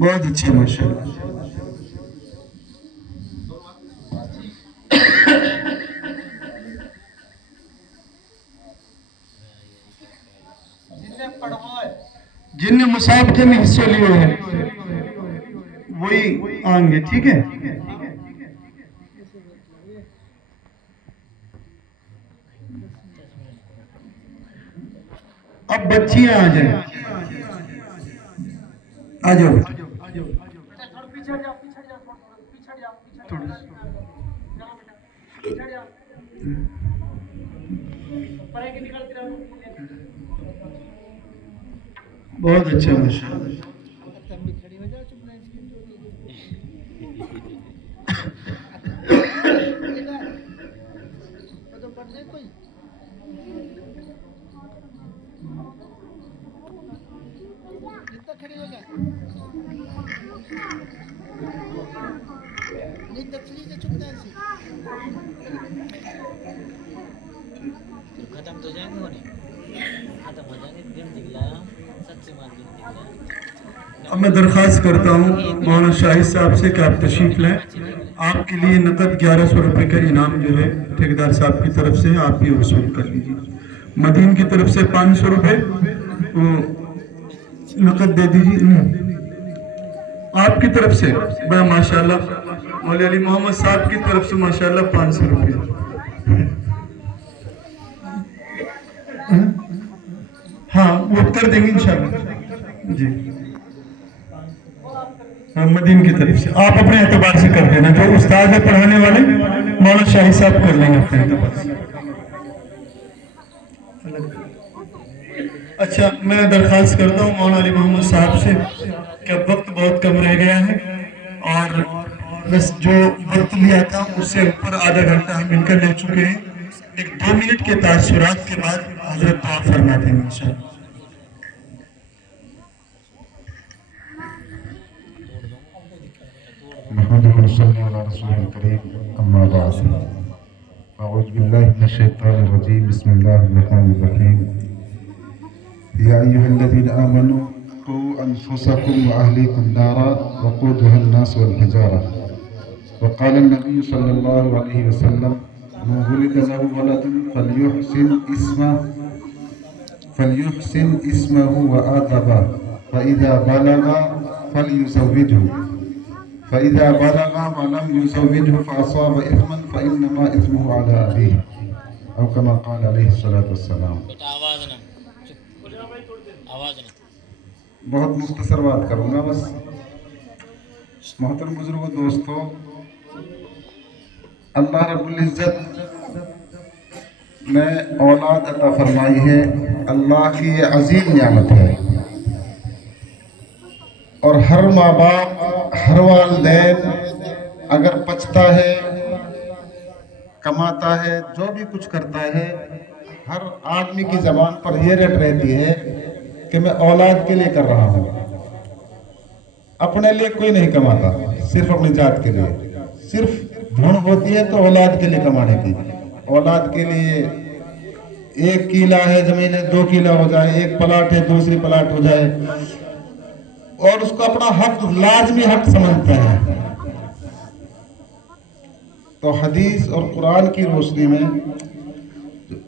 بہت اچھا ماشاءاللہ. جن نے مسابقے میں حصے لیے ہیں وہی آئیں گے. ٹھیک ہے. اب بچیاں آ جائیں. آ جاؤ. بہت اچھا ماشاءاللہ. ختم تو جائیں گے ختم ہو جائیں گے. دن دکھلایا سچی بات دن دکھلایا. اب میں درخواست کرتا ہوں مولانا شاہد صاحب سے کہ آپ تشریف لیں. آپ کے لیے نقد 1100 روپے کا انعام جو ہے ٹھیکیدار صاحب کی طرف سے آپ یہ وصول کر لیجیے. مدین کی طرف سے 500 روپے نقد دے دیجیے. آپ کی طرف سے ماشاءاللہ مولی علی محمد صاحب کی طرف سے ماشاءاللہ 500 روپے. ہاں وہ کر دیں گے انشاءاللہ. جی مدین کی طرف سے آپ اپنے اعتبار سے کر دینا. جو استاد ہے پڑھانے والے مولانا شاہد صاحب کر لیں گے اپنے اعتبار سے. اچھا میں درخواست کرتا ہوں مولانا علی محمد صاحب سے کہ وقت بہت کم رہ گیا ہے اور بس جو وقت لیا تھا اس سے اوپر آدھا گھنٹہ ہم مل کر لے چکے ہیں. ایک 2 منٹ کے تاثرات کے بعد حضرت دعا فرماتے ہیں انشاءاللہ. محمد صلی اللہ علیہ وسلم کریم. اما بعد اعوذ باللہ من الشیطان الرجیم. بسم اللہ الرحمن الرحیم. یا ایہا الذین آمنوا قوا انفسکم واہلیکم نارا وقودها الناس والحجارہ. وقال النبی صلی اللہ علیہ وسلم من ولد له ولد فليحسن اسمه وآدبه فإذا بلغ فليزوجه فإذا بلغ ولم يزوجه فأصاب إثما فإنما إثمه على أبيه أو كما قال عليه الصلاة والسلام. بہت مختصر بات کروں گا بس. محترم بزرگوں دوستو، اللہ رب العزت نے اولاد عطا فرمائی ہے. اللہ کی یہ عظیم نعمت ہے اور ہر ماں باپ ہر والدین اگر بچتا ہے کماتا ہے جو بھی کچھ کرتا ہے ہر آدمی کی زبان پر یہ رٹ رہتی ہے کہ میں اولاد کے لیے کر رہا ہوں. اپنے لیے کوئی نہیں کماتا، صرف اپنی ذات کے لیے. صرف دھن ہوتی ہے تو اولاد کے لیے کمانے کی. اولاد کے لیے 1 کیلا ہے زمین ہے 2 کیلا ہو جائے، 1 پلاٹ ہے دوسری پلاٹ ہو جائے، اور اس کو اپنا حق لازمی حق سمجھتا ہے. تو حدیث اور قرآن کی روشنی میں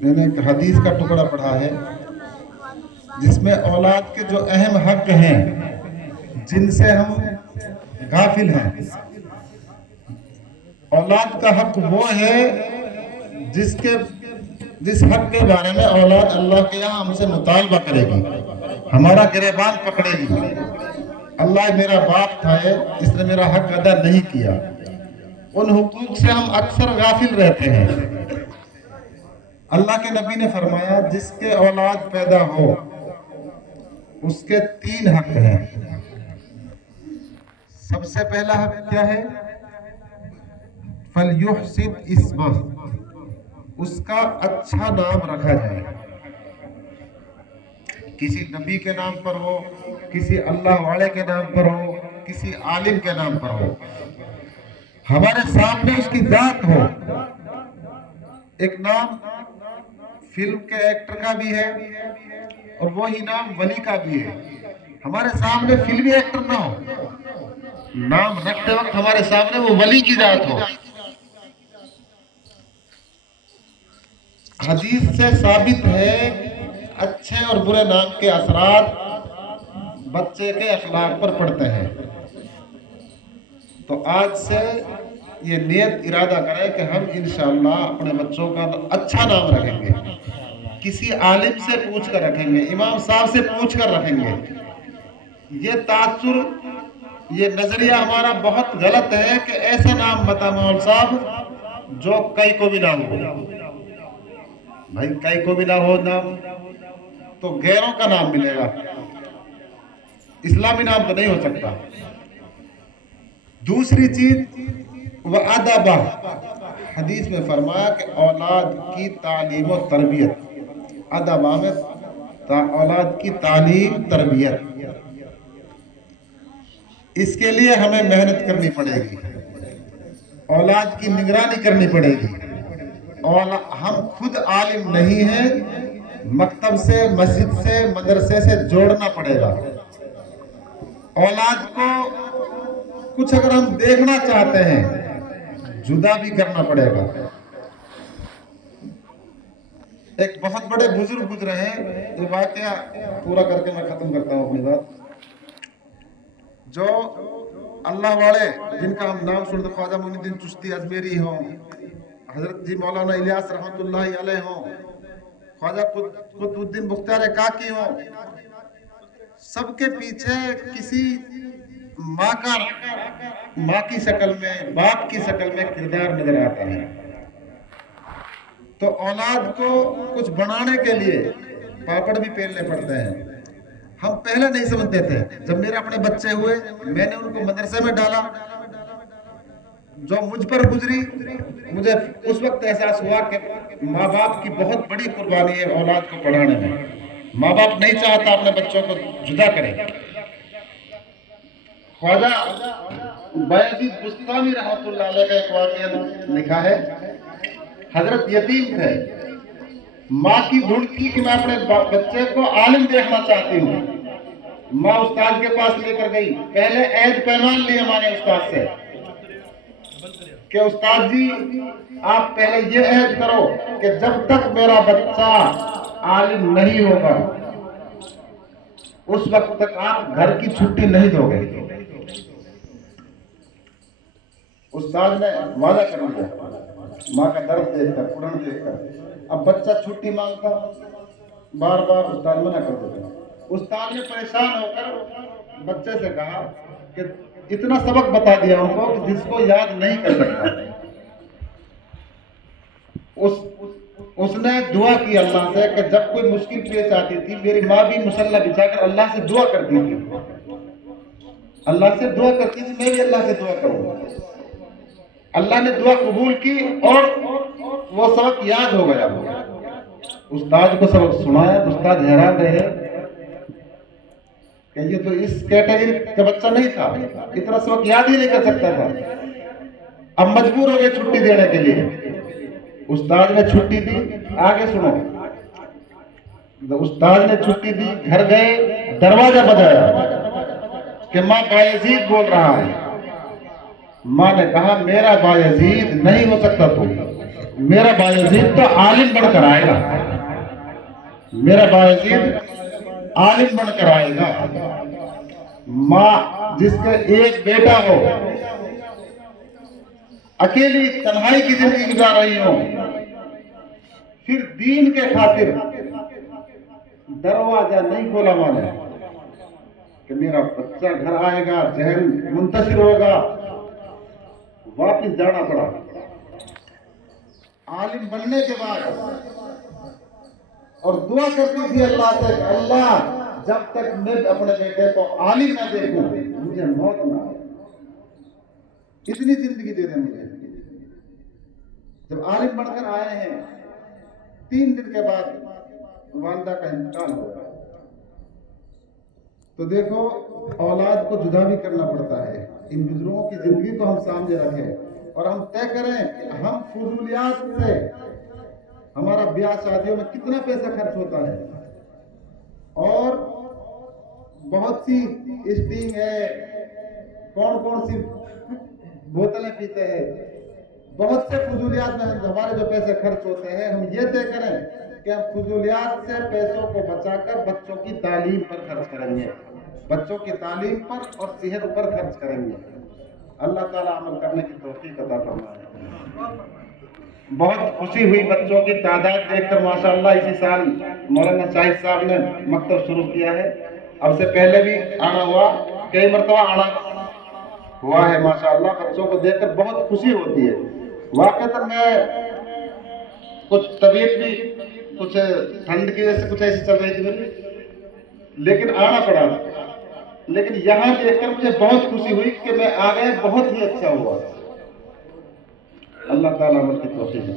میں نے ایک حدیث کا ٹکڑا پڑھا ہے جس میں اولاد کے جو اہم حق ہیں جن سے ہم غافل ہیں. اولاد کا حق وہ ہے جس حق کے بارے میں اولاد اللہ کے یہاں ہم سے مطالبہ کرے گی، ہمارا گریبان پکڑے گی. اللہ میرا باپ تھا اس نے میرا حق ادا نہیں کیا. ان حقوق سے ہم اکثر غافل رہتے ہیں. اللہ کے نبی نے فرمایا جس کے اولاد پیدا ہو اس کے 3 حق ہیں. سب سے پہلا حق کیا ہے؟ فَلْيُحْسِنْ اسْمَهُ، اس کا اچھا نام رکھا جائے. کسی نبی کے نام پر ہو، کسی اللہ والے کے نام پر ہو، کسی عالم کے نام پر ہو، ہمارے سامنے اس کی ذات ہو. ایک نام फिल्म के एक्टर का भी है और वही नाम वली का भी है। हमारे सामने फिल्मी एक्टर ना हो, नाम रखते वक्त हमारे सामने वो वली की जात हो। हदीस से साबित है अच्छे और बुरे नाम के असरात बच्चे के अखलाक पर पड़ते हैं। तो आज से ये नियत इरादा करें कि हम इंशाअल्लाह अपने बच्चों का अच्छा नाम रखेंगे, किसी आलिम से पूछ कर रखेंगे, इमाम साहब से पूछ कर रखेंगे। ये तासुर, ये नजरिया हमारा बहुत गलत है कि ऐसा नाम बता मौल साहब जो कई को भी ना हो। भाई कई को भी ना हो नाम तो गैरों का नाम मिलेगा, इस्लामी नाम तो नहीं हो सकता। दूसरी चीज व अदबा, हदीस में फरमाया कि औलाद की तालीम और तरबियत, अदबा में औलाद की तालीम तरबियत, इसके लिए हमें मेहनत करनी पड़ेगी, औलाद की निगरानी करनी पड़ेगी। और हम खुद आलिम नहीं हैं, मकतब से, मस्जिद से, मदरसे से जोड़ना पड़ेगा। औलाद को कुछ अगर हम देखना चाहते हैं जुदा भी करना पड़ेगा। एक बहुत बड़े बुजुर्ग गुजरे हैं, ये वाकया पूरा करके मैं खत्म करता हूं अपनी बात। जो अल्लाह वाले जिनका हम नाम सुनते, ख्वाजा मोइनुद्दीन चिश्ती अजमेरी हो, हजरत जी मौलाना इलियास रहमतुल्लाहि अलैह हो, ख्वाजा कुतुबुद्दीन बुख्तियार काकी हो, सबके पीछे किसी माँ की शक्ल में, बाप की शक्ल में किरदार नजर आता है। तो औलाद को कुछ बनाने के लिए पापड़ भी पेलने पड़ते हैं। हम पहले नहीं समझते थे, जब मेरे अपने बच्चे हुए मैंने उनको मदरसे में डाला, जो मुझ पर गुजरी, मुझे उस वक्त एहसास हुआ कि माँ बाप की बहुत बड़ी कुर्बानी है औलाद को पढ़ाने में। माँ बाप नहीं चाहता अपने बच्चों को जुदा करे। ख्वाजा बायजीद बुस्तामी रहमतुल्लाह अलैह का एक वाक़या लिखा है। हजरत यतीम थे, माँ की ढूंढती कि मैं अपने बच्चे को आलिम देखना चाहती हूँ। माँ उस्ताद के पास लेकर गई, पहले ऐद पैमान लिया माने उस्ताद से कि उस्ताद जी आप पहले ये ऐद करो कि जब तक मेरा बच्चा आलिम नहीं होगा उस वक्त तक आप घर की छुट्टी नहीं दोगे। उस्ताद ने वादा कर लिया, माँ का दर्द देखकर, कुरान देखकर। अब बच्चा छुट्टी मांगता, बार बार उस्ताद मना कर देता। उस्ताद ने परेशान होकर बच्चे से कहा कि इतना सबक बता दिया उनको कि जिसको याद नहीं कर सकता। उसने दुआ की अल्लाह से कि जब कोई मुश्किल पेश आती थी, मेरी माँ भी मुसल्ला बिछाकर अल्लाह से दुआ करती थी, अल्लाह से दुआ करती थी, मैं भी अल्लाह से दुआ करूंगा। अल्लाह ने दुआ कबूल की और वो सबक याद हो गया। उस्ताद को सबक सुनाया, उस्ताद हैरान रहे कि ये तो इस कैटेगरी का बच्चा नहीं था, इतना सबक याद ही नहीं कर सकता था। अब मजबूर हो गए छुट्टी देने के लिए। उस्ताद ने छुट्टी दी, आगे सुनो। तो उस्ताद ने छुट्टी दी, घर गए, दरवाजा बजाया कि माँ बायजीद बोल रहा है। माँ ने कहा मेरा बायजीद नहीं हो सकता, तू मेरा बायजीद तो आलिम बनकर आएगा, मेरा बायजीद आलिम बनकर आएगा। माँ जिसके एक बेटा हो, अकेली तन्हाई की जिंदगी गुजार रही हो, फिर दीन के खातिर दरवाजा नहीं खोला माने कि मेरा बच्चा घर आएगा, जहन मुंतशिर होगा, वापिस जाना पड़ा। आलिम बनने के बाद और दुआ करती थी अल्लाह से, अल्लाह जब तक मैं अपने बेटे को आलिम ना देखूं मुझे मौत ना आए, इतनी जिंदगी दे दे मुझे। जब आलिम बनकर आए हैं, 3 दिन के बाद वालिदा का इंतकाल हो गया। तो देखो औलाद को जुदा भी करना पड़ता है। इन बुजुर्गों की जिंदगी को हम सामने रखें और हम तय करें कि हम फजूलियात से हमारा ब्याह शादियों में कितना पैसा खर्च होता है, और बहुत सी स्टिंग है, कौन कौन सी बोतलें पीते हैं, बहुत से फजूलियात में हमारे जो पैसे खर्च होते हैं, हम ये तय करें कि हम फजूलियात से पैसों को बचाकर बच्चों की तालीम पर खर्च करेंगे, बच्चों की तालीम पर और सेहत पर खर्च करेंगे। अल्लाह ताला अमल करने की तौफीक अता फरमाए। बहुत खुशी हुई बच्चों की तादाद देखकर माशाअल्लाह। इसी साल मौलाना शाहिद साहब ने मकतब शुरू किया है, अब से पहले भी आना हुआ, कई मरतबा आना हुआ है माशाअल्लाह। बच्चों को देखकर बहुत खुशी होती है। वाकई मैं कुछ तबीयत भी कुछ ठंड की वजह से कुछ ऐसी चल रही थी मेरी, लेकिन आना पड़ा। लेकिन यहाँ देखकर मुझे बहुत खुशी हुई कि मैं आ गया, बहुत ही अच्छा हुआ। अल्लाह ताला अमल की तौफीक दे।